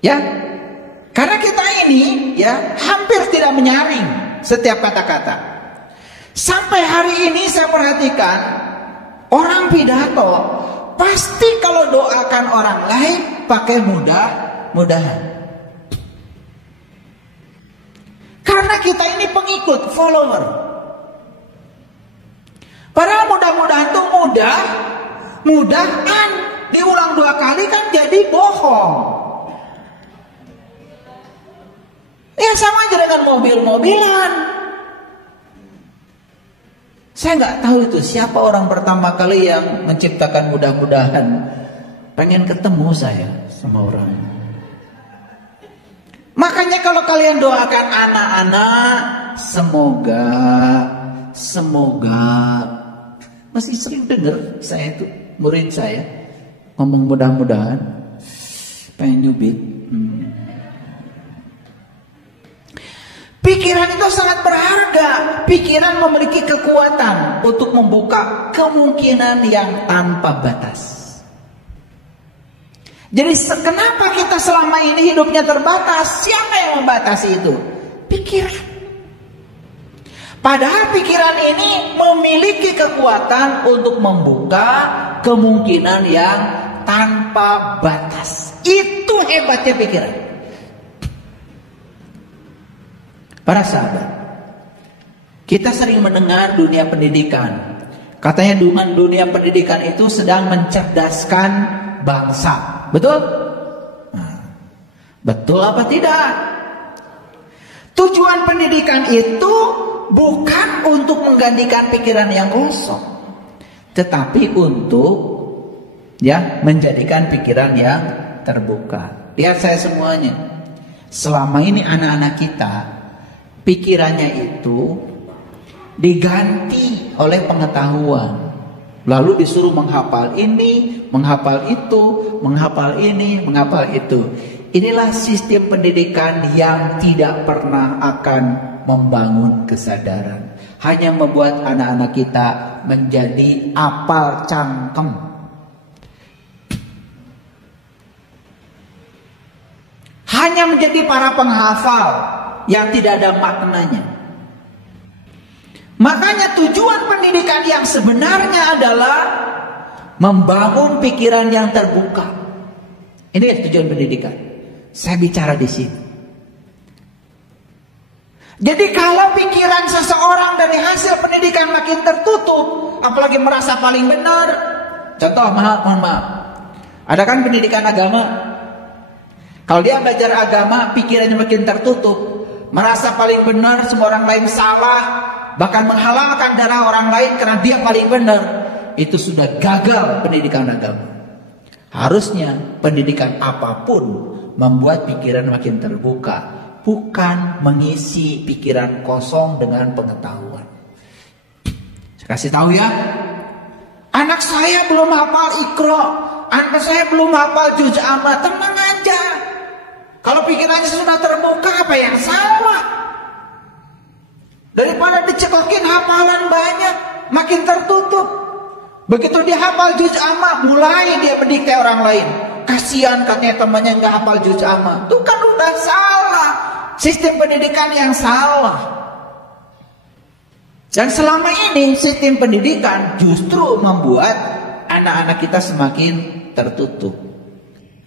Ya, karena kita ini ya hampir tidak menyaring setiap kata-kata. Sampai hari ini saya perhatikan orang pidato pasti kalau doakan orang lain pakai mudah-mudahan. Karena kita ini pengikut, follower. Padahal mudah-mudahan itu mudahan diulang 2 kali kan jadi bohong. Ya sama aja dengan mobil-mobilan. Saya nggak tahu itu siapa orang pertama kali yang menciptakan mudah-mudahan. Pengen ketemu saya sama orang. Makanya kalau kalian doakan anak-anak, semoga masih sering dengar saya itu murid saya ngomong mudah-mudahan, pengen nyubit. Pikiran itu sangat berharga. Pikiran memiliki kekuatan untuk membuka kemungkinan yang tanpa batas. Jadi kenapa kita selama ini hidupnya terbatas? Siapa yang membatasi itu? Pikiran. Padahal pikiran ini memiliki kekuatan untuk membuka kemungkinan yang tanpa batas. Itu hebatnya pikiran. Para sahabat, kita sering mendengar dunia pendidikan. Katanya dunia pendidikan itu sedang mencerdaskan bangsa. Betul? Nah, betul apa tidak? Tujuan pendidikan itu bukan untuk menggantikan pikiran yang kosong, tetapi untuk menjadikan pikiran yang terbuka. Lihat saya semuanya. Selama ini anak-anak kita pikirannya itu diganti oleh pengetahuan. Lalu disuruh menghafal ini, menghafal itu, menghafal ini, menghafal itu. Inilah sistem pendidikan yang tidak pernah akan membangun kesadaran. Hanya membuat anak-anak kita menjadi apal cangkem. Hanya menjadi para penghafal yang tidak ada maknanya. Makanya tujuan pendidikan yang sebenarnya adalah membangun pikiran yang terbuka. Ini tujuan pendidikan. Saya bicara di sini. Jadi kalau pikiran seseorang dari hasil pendidikan makin tertutup, apalagi merasa paling benar. Contoh, mohon maaf. Ada kan pendidikan agama. Kalau dia belajar agama, pikirannya makin tertutup, merasa paling benar, semua orang lain salah, bahkan menghalalkan darah orang lain karena dia paling benar. Itu sudah gagal pendidikan agama. Harusnya pendidikan apapun membuat pikiran makin terbuka, bukan mengisi pikiran kosong dengan pengetahuan. Saya kasih tahu ya, anak saya belum hafal Iqra, anak saya belum hafal juz amma, tenang aja. Kalau pikirannya sudah terbuka, apa yang salah? Daripada dicekokin hafalan banyak, makin tertutup. Begitu dia hafal juz amma, mulai dia mendikte orang lain. Kasihan katanya temannya nggak hafal juz amma. Itu kan udah salah. Sistem pendidikan yang salah. Dan selama ini sistem pendidikan justru membuat anak-anak kita semakin tertutup.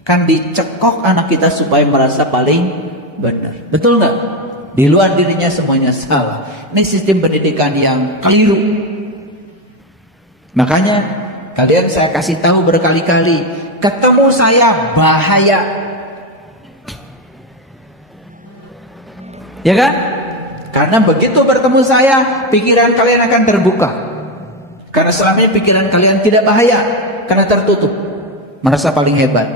Kan dicekok anak kita supaya merasa paling benar. Betul nggak? Di luar dirinya semuanya salah. Ini sistem pendidikan yang keliru. Makanya kalian saya kasih tahu berkali-kali, ketemu saya bahaya. Ya kan? Karena begitu bertemu saya, pikiran kalian akan terbuka. Karena selama ini pikiran kalian tidak bahaya, karena tertutup, merasa paling hebat.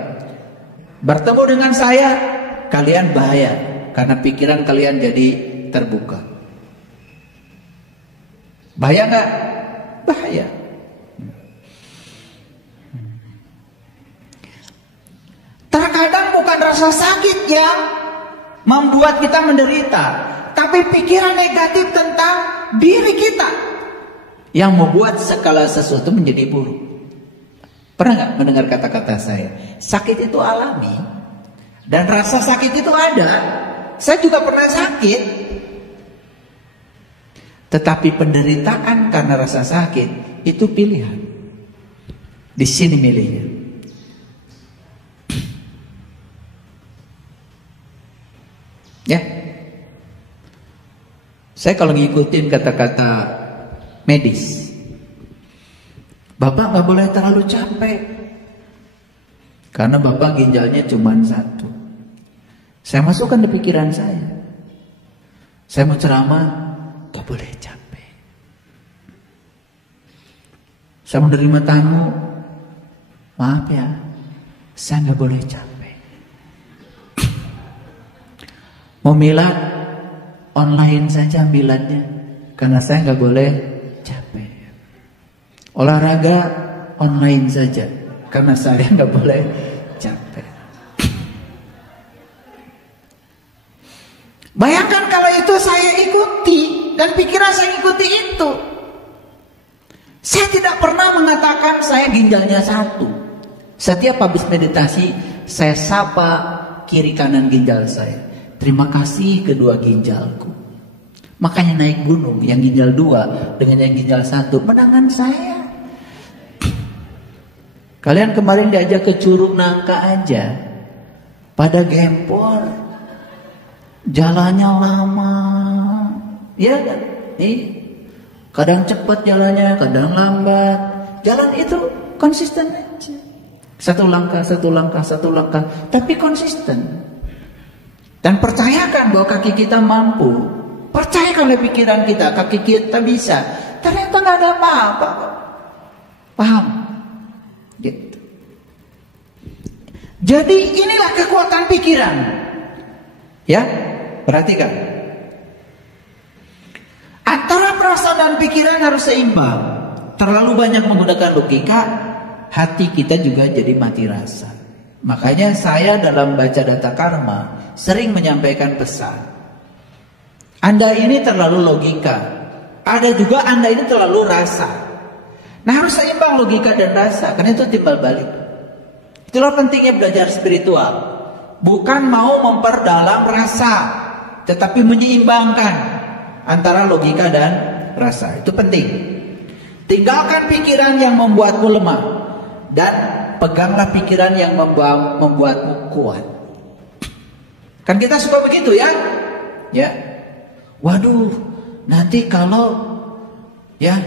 Bertemu dengan saya, kalian bahaya, karena pikiran kalian jadi terbuka. Bahaya nggak? Bahaya. Terkadang bukan rasa sakit yang membuat kita menderita, tapi pikiran negatif tentang diri kita yang membuat segala sesuatu menjadi buruk. Pernah nggak mendengar kata-kata saya? Sakit itu alami. Dan rasa sakit itu ada. Saya juga pernah sakit. Tetapi penderitaan karena rasa sakit itu pilihan. Di sini milihnya. Ya. Saya kalau ngikutin kata-kata medis, Bapak nggak boleh terlalu capek. Karena Bapak ginjalnya cuma satu. Saya masukkan di pikiran saya. Saya mau ceramah, gak boleh capek. Saya mau menerima tamu, maaf ya, saya gak boleh capek. Mau milad, online saja miladnya, karena saya gak boleh capek. Olahraga, online saja, karena saya gak boleh capek. Bayangkan kalau itu saya ikuti, dan pikiran saya ikuti itu. Saya tidak pernah mengatakan saya ginjalnya satu. Setiap habis meditasi, saya sapa kiri kanan ginjal saya. Terima kasih kedua ginjalku. Makanya naik gunung, yang ginjal 2 dengan yang ginjal 1 menangan saya. Kalian kemarin diajak ke Curug Nangka aja, pada gempor. Jalannya lama, ya kan? Kadang cepat jalannya, kadang lambat. Jalan itu konsisten aja. Satu langkah, tapi konsisten. Dan percayakan bahwa kaki kita mampu. Percayakan oleh pikiran kita, kaki kita bisa. Ternyata nggak ada apa-apa. Paham? Gitu. Jadi inilah kekuatan pikiran. Ya, perhatikan. Antara perasaan dan pikiran harus seimbang. Terlalu banyak menggunakan logika, hati kita juga jadi mati rasa. Makanya saya dalam baca data karma sering menyampaikan pesan. Anda ini terlalu logika. Ada juga Anda ini terlalu rasa. Nah, harus seimbang logika dan rasa, karena itu timbal balik. Itulah pentingnya belajar spiritual. Bukan mau memperdalam rasa, tetapi menyeimbangkan antara logika dan rasa. Itu penting. Tinggalkan pikiran yang membuatmu lemah, dan peganglah pikiran yang membuatmu kuat. Kan kita suka begitu ya? Ya. Waduh, nanti kalau ya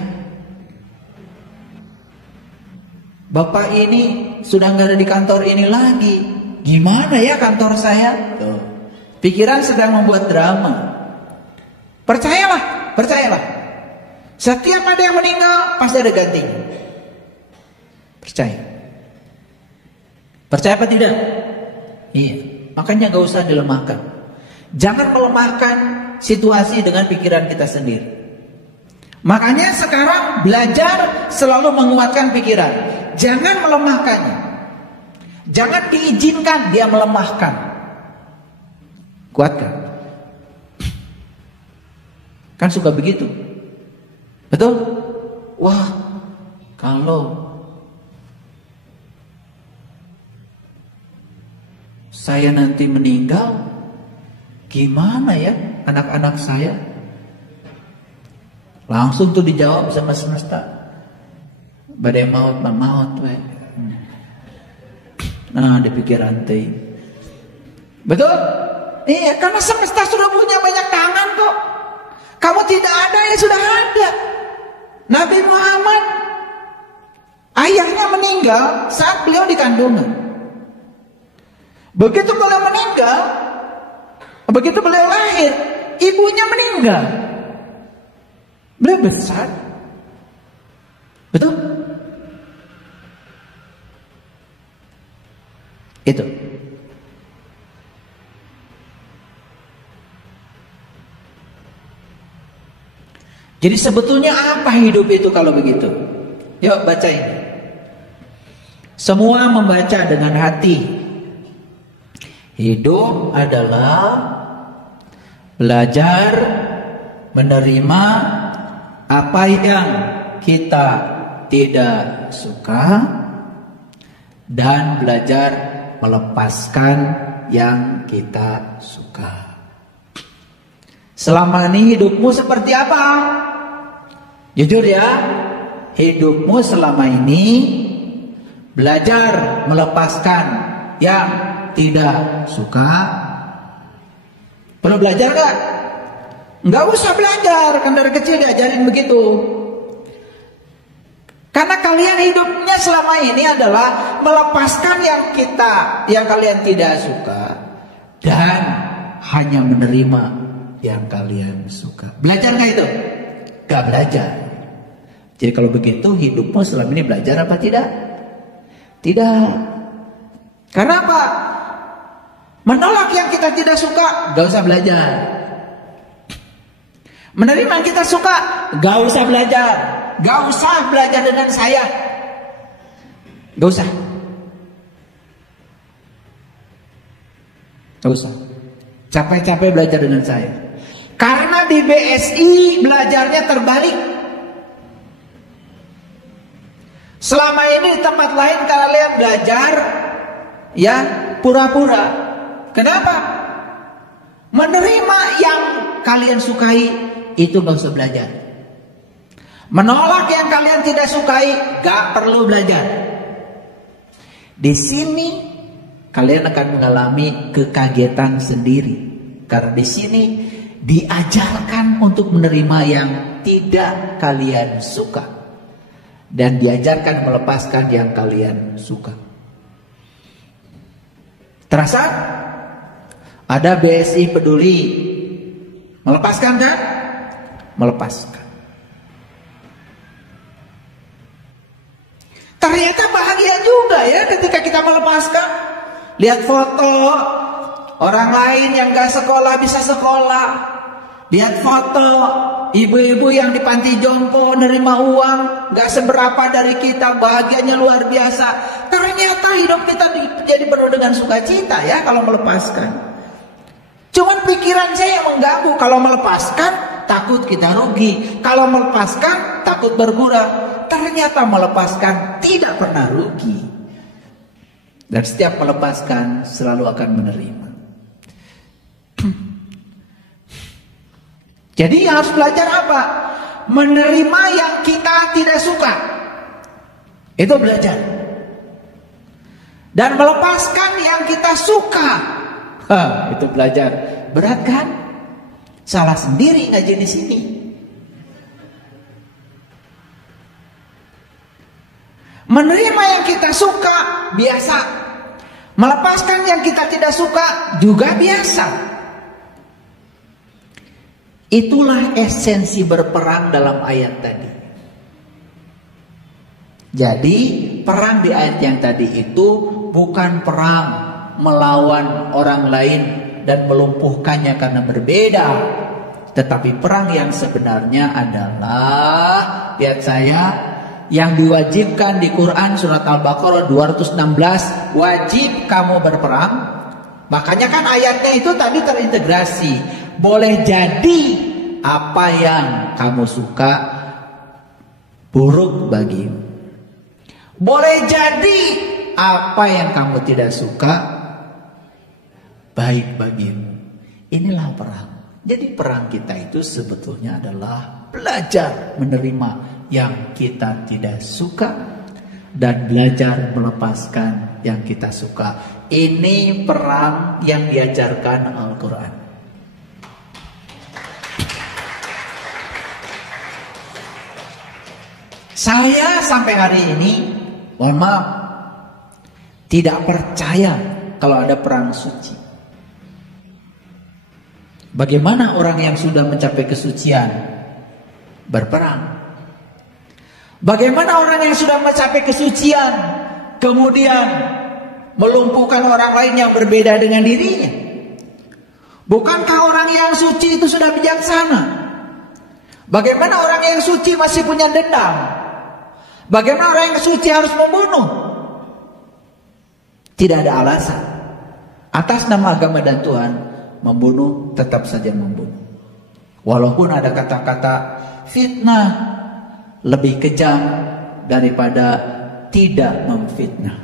Bapak ini sudah nggak ada di kantor ini lagi, gimana ya kantor saya? Tuh. Pikiran sedang membuat drama. Percayalah. Setiap ada yang meninggal, pasti ada gantinya. Percaya apa tidak? Iya. Makanya gak usah dilemahkan. Jangan melemahkan situasi dengan pikiran kita sendiri. Makanya sekarang belajar selalu menguatkan pikiran. Jangan melemahkannya. Jangan diizinkan dia melemahkan. Kuatkan. Kan suka begitu. Betul? Wah, kalau saya nanti meninggal, gimana ya anak-anak saya? Langsung tuh dijawab sama semesta. Badai maut, we. Nah, di pikiran teh. Betul? Iya, karena semesta sudah punya banyak tangan kok. Kamu tidak ada, ya sudah ada. Nabi Muhammad, ayahnya meninggal saat beliau di kandungan. Begitu beliau meninggal, begitu beliau lahir, ibunya meninggal. Beliau besar. Betul? Itu. Jadi sebetulnya apa hidup itu kalau begitu? Yuk baca ini. Semua membaca dengan hati. Hidup adalah belajar menerima apa yang kita tidak suka dan belajar melepaskan yang kita suka. Selama ini hidupmu seperti apa? Jujur ya, hidupmu selama ini belajar melepaskan yang tidak suka. Perlu belajar gak? Nggak usah belajar, kan dari kecil diajarin begitu. Karena kalian hidupnya selama ini adalah melepaskan yang kalian tidak suka dan hanya menerima yang kalian suka. Belajar nggak itu? Gak belajar. Jadi kalau begitu hidupmu selama ini belajar apa tidak? Tidak. Karena apa? Menolak yang kita tidak suka, gak usah belajar. Menerima yang kita suka, gak usah belajar. Gak usah belajar dengan saya. Gak usah. Gak usah. Capek-capek belajar dengan saya. Karena di BSI belajarnya terbalik. Selama ini di tempat lain kalian belajar ya pura-pura. Kenapa? Menerima yang kalian sukai itu gak usah belajar. Menolak yang kalian tidak sukai gak perlu belajar. Di sini kalian akan mengalami kekagetan sendiri. Karena di sini diajarkan untuk menerima yang tidak kalian suka dan diajarkan melepaskan yang kalian suka. Terasa? Ada BSI peduli. Melepaskan kan? Melepaskan. Ternyata bahagia juga ya ketika kita melepaskan. Lihat foto orang lain yang gak sekolah bisa sekolah. Lihat foto ibu-ibu yang di panti jompo nerima uang gak seberapa dari kita, bahagianya luar biasa. Ternyata hidup kita jadi penuh dengan sukacita ya kalau melepaskan. Cuman pikiran saya yang mengganggu. Kalau melepaskan takut kita rugi, kalau melepaskan takut berkurang. Ternyata melepaskan tidak pernah rugi. Dan setiap melepaskan selalu akan menerima. Jadi harus belajar apa? Menerima yang kita tidak suka. Itu belajar. Dan melepaskan yang kita suka. Itu belajar. Berat kan? Salah sendiri ngaji di sini. Menerima yang kita suka biasa. Melepaskan yang kita tidak suka juga biasa. Itulah esensi berperang dalam ayat tadi. Jadi perang di ayat yang tadi itu bukan perang melawan orang lain dan melumpuhkannya karena berbeda. Tetapi perang yang sebenarnya adalah, lihat saya, yang diwajibkan di Quran surat Al-Baqarah 216, wajib kamu berperang. Makanya kan ayatnya itu tadi terintegrasi. Boleh jadi apa yang kamu suka buruk bagimu. Boleh jadi apa yang kamu tidak suka baik bagimu. Inilah perang. Jadi perang kita itu sebetulnya adalah belajar menerima yang kita tidak suka dan belajar melepaskan yang kita suka. Ini perang yang diajarkan Al-Quran. Saya sampai hari ini, mohon maaf, tidak percaya kalau ada perang suci. Bagaimana orang yang sudah mencapai kesucian berperang? Bagaimana orang yang sudah mencapai kesucian kemudian melumpuhkan orang lain yang berbeda dengan dirinya? Bukankah orang yang suci itu sudah bijaksana? Bagaimana orang yang suci masih punya dendam? Bagaimana orang yang suci harus membunuh? Tidak ada alasan. Atas nama agama dan Tuhan, membunuh tetap saja membunuh. Walaupun ada kata-kata fitnah lebih kejam daripada tidak memfitnah.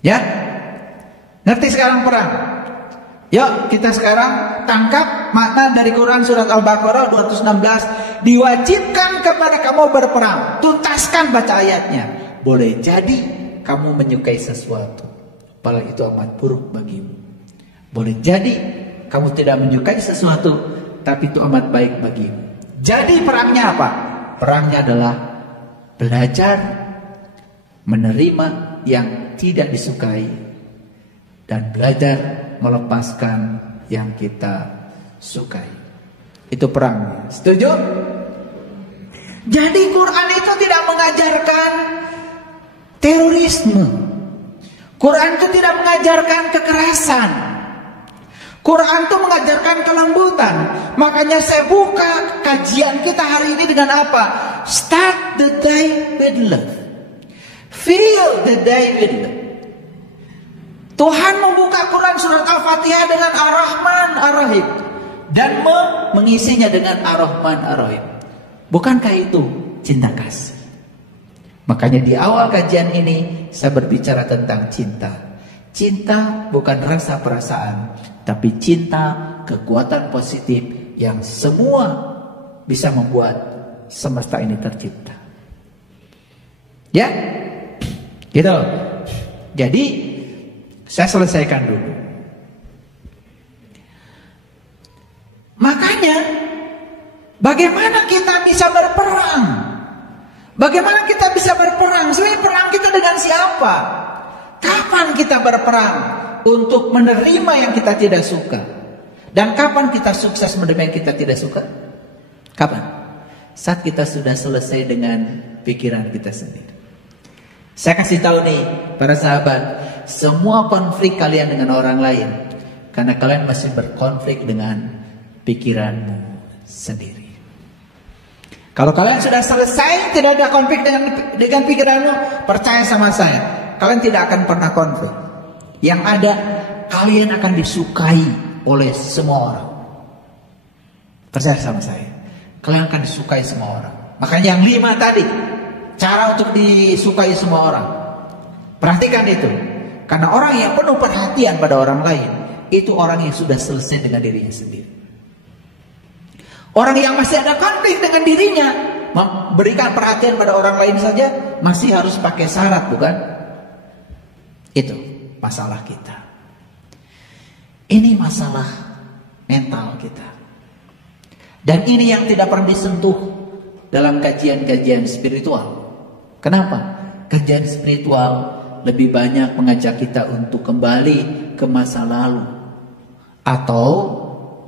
Ya, ngerti sekarang perang? Yuk kita sekarang tangkap makna dari Quran surat Al-Baqarah 216. Diwajibkan kepada kamu berperang. Tuntaskan baca ayatnya. Boleh jadi kamu menyukai sesuatu, apalagi itu amat buruk bagimu. Boleh jadi kamu tidak menyukai sesuatu, tapi itu amat baik bagimu. Jadi perangnya apa? Perangnya adalah belajar menerima yang tidak disukai dan belajar melepaskan yang kita sukai. Itu perang. Setuju? Jadi Quran itu tidak mengajarkan terorisme. Quran itu tidak mengajarkan kekerasan. Quran itu mengajarkan kelembutan. Makanya saya buka kajian kita hari ini dengan apa? Start the day with love. Feel the day with love. Tuhan membuka Quran surat Al-Fatihah dengan Ar-Rahman Ar-Rahim dan mengisinya dengan Ar-Rahman Ar-Rahim. Bukankah itu cinta kasih? Makanya di awal kajian ini saya berbicara tentang cinta. Cinta bukan rasa perasaan, tapi cinta kekuatan positif yang semua bisa membuat semesta ini tercipta. Ya? Gitu. Jadi saya selesaikan dulu. Makanya bagaimana kita bisa berperang? Bagaimana kita bisa berperang? Sebenarnya perang kita dengan siapa? Kapan kita berperang untuk menerima yang kita tidak suka? Dan kapan kita sukses menerima yang kita tidak suka? Kapan? Saat kita sudah selesai dengan pikiran kita sendiri. Saya kasih tahu nih para sahabat, semua konflik kalian dengan orang lain karena kalian masih berkonflik dengan pikiranmu sendiri. Kalau kalian sudah selesai, tidak ada konflik dengan pikiranmu, percaya sama saya, kalian tidak akan pernah konflik. Yang ada, kalian akan disukai oleh semua orang. Percaya sama saya, kalian akan disukai semua orang. Makanya yang 5 tadi, cara untuk disukai semua orang. Perhatikan itu. Karena orang yang penuh perhatian pada orang lain, itu orang yang sudah selesai dengan dirinya sendiri. Orang yang masih ada konflik dengan dirinya, memberikan perhatian pada orang lain saja, masih harus pakai syarat, bukan? Itu masalah kita. Ini masalah mental kita. Dan ini yang tidak pernah disentuh dalam kajian-kajian spiritual. Kenapa? Kajian spiritual lebih banyak mengajak kita untuk kembali ke masa lalu atau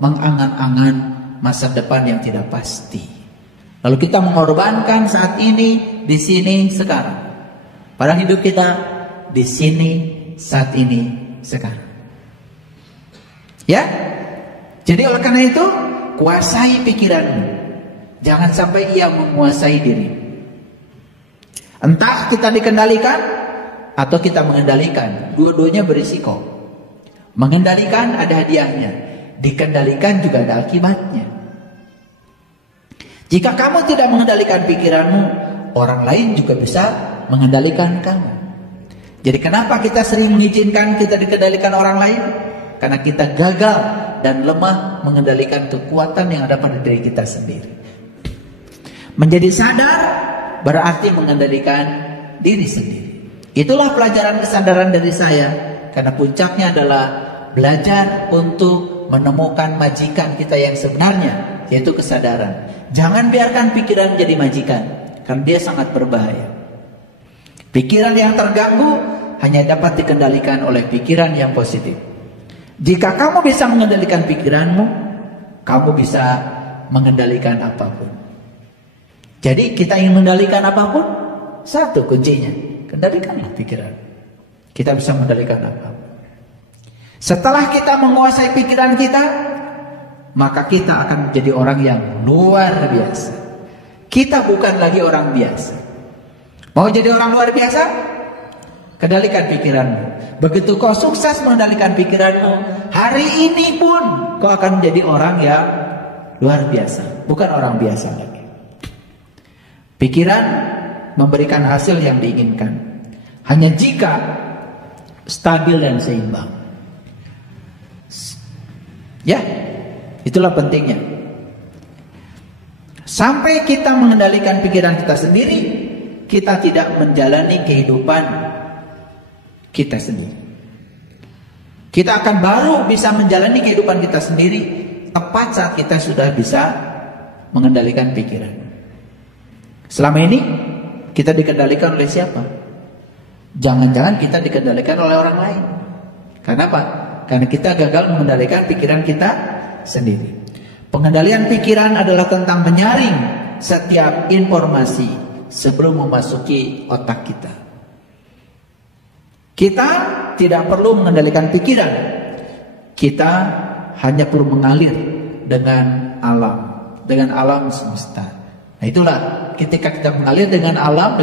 mengangan-angan masa depan yang tidak pasti. Lalu kita mengorbankan saat ini, di sini, sekarang. Padahal hidup kita di sini, saat ini, sekarang. Ya? Jadi oleh karena itu, kuasai pikiranmu. Jangan sampai ia menguasai diri. Entah kita dikendalikan atau kita mengendalikan. Dua-duanya berisiko. Mengendalikan ada hadiahnya, dikendalikan juga ada akibatnya. Jika kamu tidak mengendalikan pikiranmu, orang lain juga bisa mengendalikan kamu. Jadi kenapa kita sering mengizinkan kita dikendalikan orang lain? Karena kita gagal dan lemah mengendalikan kekuatan yang ada pada diri kita sendiri. Menjadi sadar berarti mengendalikan diri sendiri. Itulah pelajaran kesadaran dari saya. Karena puncaknya adalah belajar untuk menemukan majikan kita yang sebenarnya, yaitu kesadaran. Jangan biarkan pikiran jadi majikan, karena dia sangat berbahaya. Pikiran yang terganggu hanya dapat dikendalikan oleh pikiran yang positif. Jika kamu bisa mengendalikan pikiranmu, kamu bisa mengendalikan apapun. Jadi kita ingin mengendalikan apapun, satu kuncinya, kendalikanlah pikiran. Kita bisa mengendalikan apapun. Setelah kita menguasai pikiran kita, maka kita akan menjadi orang yang luar biasa. Kita bukan lagi orang biasa. Mau jadi orang luar biasa? Kendalikan pikiranmu. Begitu kau sukses mengendalikan pikiranmu, hari ini pun kau akan menjadi orang yang luar biasa, bukan orang biasa lagi. Pikiran memberikan hasil yang diinginkan hanya jika stabil dan seimbang. Ya, itulah pentingnya. Sampai kita mengendalikan pikiran kita sendiri, kita tidak menjalani kehidupan kita sendiri. Kita akan baru bisa menjalani kehidupan kita sendiri tepat saat kita sudah bisa mengendalikan pikiran. Selama ini kita dikendalikan oleh siapa? Jangan-jangan kita dikendalikan oleh orang lain. Kenapa? Karena kita gagal mengendalikan pikiran kita sendiri. Pengendalian pikiran adalah tentang menyaring setiap informasi sebelum memasuki otak kita. Kita tidak perlu mengendalikan pikiran. Kita hanya perlu mengalir dengan alam semesta. Nah, itulah ketika kita mengalir dengan alam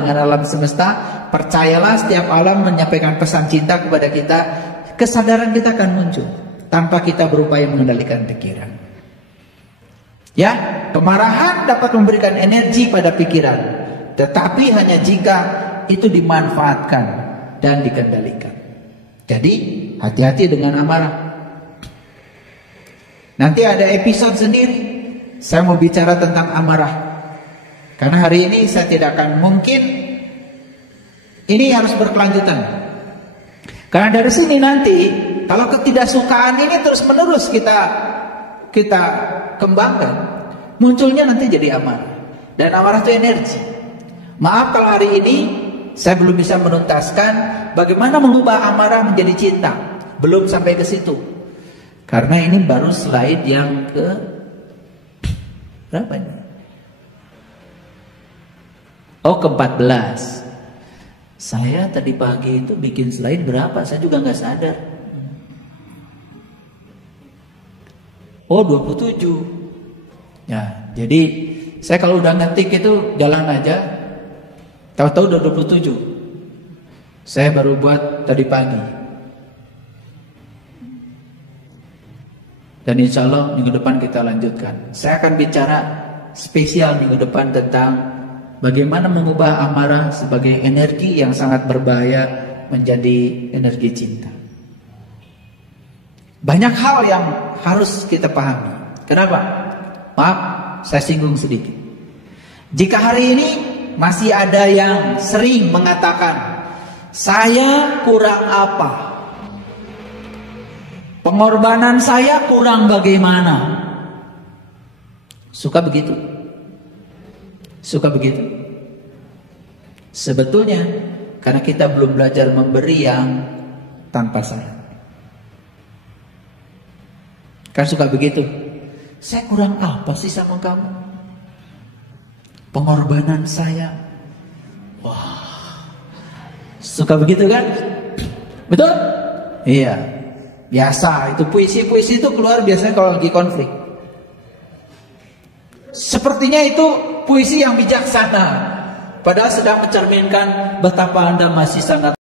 semesta, percayalah setiap alam menyampaikan pesan cinta kepada kita, kesadaran kita akan muncul tanpa kita berupaya mengendalikan pikiran. Ya, kemarahan dapat memberikan energi pada pikiran, tetapi hanya jika itu dimanfaatkan dan dikendalikan. Jadi, hati-hati dengan amarah. Nanti ada episode sendiri saya mau bicara tentang amarah. Karena hari ini saya tidak akan mungkin, ini harus berkelanjutan. Karena dari sini nanti, kalau ketidaksukaan ini terus menerus kita kembangkan, munculnya nanti jadi amarah. Dan amarah itu energi. Maaf kalau hari ini saya belum bisa menuntaskan bagaimana mengubah amarah menjadi cinta. Belum sampai ke situ. Karena ini baru slide yang ke berapa ini? Oh, ke-14. Saya tadi pagi itu bikin slide berapa? Saya juga nggak sadar. Oh, 27. Ya, jadi saya kalau udah ngetik itu jalan aja. Tahu-tahu udah 27. Saya baru buat tadi pagi. Dan insya Allah minggu depan kita lanjutkan. Saya akan bicara spesial minggu depan tentang bagaimana mengubah amarah sebagai energi yang sangat berbahaya menjadi energi cinta. Banyak hal yang harus kita pahami. Kenapa? Maaf, saya singgung sedikit. Jika hari ini masih ada yang sering mengatakan, saya kurang apa? Pengorbanan saya kurang bagaimana? Suka begitu? Suka begitu? Sebetulnya karena kita belum belajar memberi yang tanpa syarat. Kan suka begitu? Saya kurang apa sih sama kamu? Pengorbanan saya. Wah. Suka begitu kan? Betul? Iya. Biasa, itu puisi-puisi itu keluar biasanya kalau lagi konflik. Sepertinya itu puisi yang bijaksana, padahal sedang mencerminkan betapa Anda masih sangat